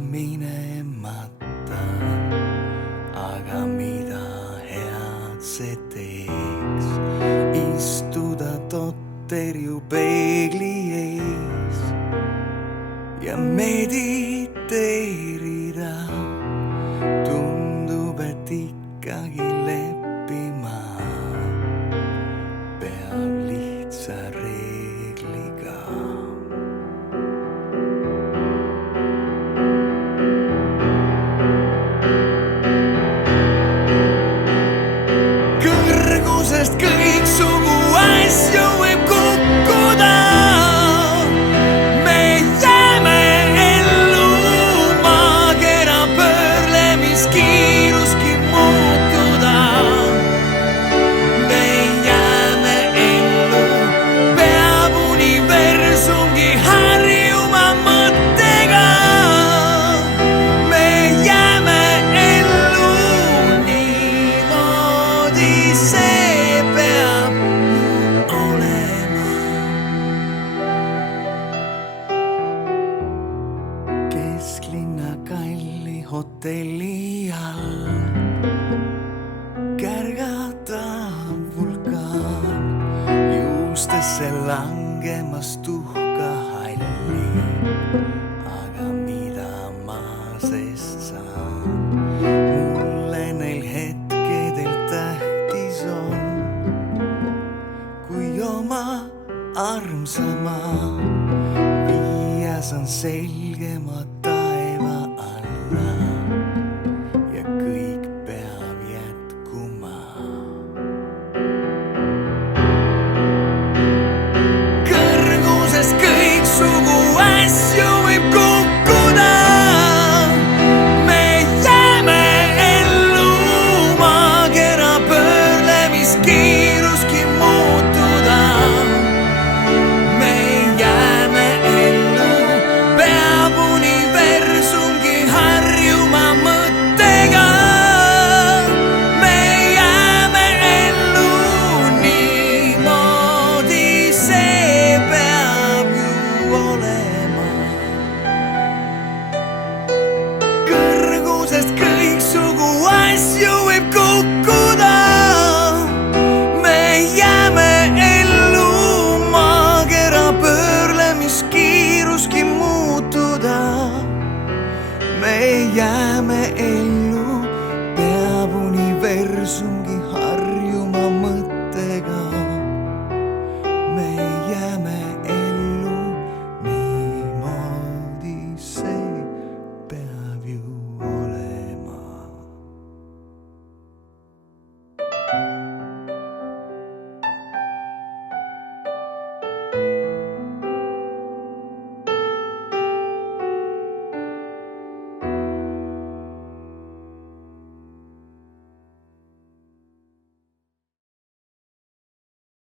minemata, aga mida head see teeks, istuda totter ju peegli ees ja mediteerida. Tundub, et ikkagi leppima peab lihtsa reegliga. Kõrgusest kõiksugu asju võib kukkuda. Me jääme ellu, maakera pöörlemiskiiruski muutuda. Me jääme ellu, peab universumgi harjuma mõttega. Me jääme ellu niimoodi, see peab olema. Kesklinna kalli hotelli all kärgatab vulkaan, juustesse langemas tuhka halli. Aga mida ma sest saan, mulle neil hetkedel tähtis on, kui oma armsama viia saan selgema taeva alla ja kõik peab jätkuma. Kõrgusest kõiksugu asju võib kukkuda. Me jääme ellu, maakera pöörlemiskiiruski muutuda. Me jääme ellu, peab universumgi harjuma mõttega. Me jääme ellu niimoodi, see peab ju olema. Kõrgusest kõiksugu asju võib kukkuda. Me jääme ellu, maakera pöörlemiskiiruski muutuda. Me jääme ellu, peab universumgi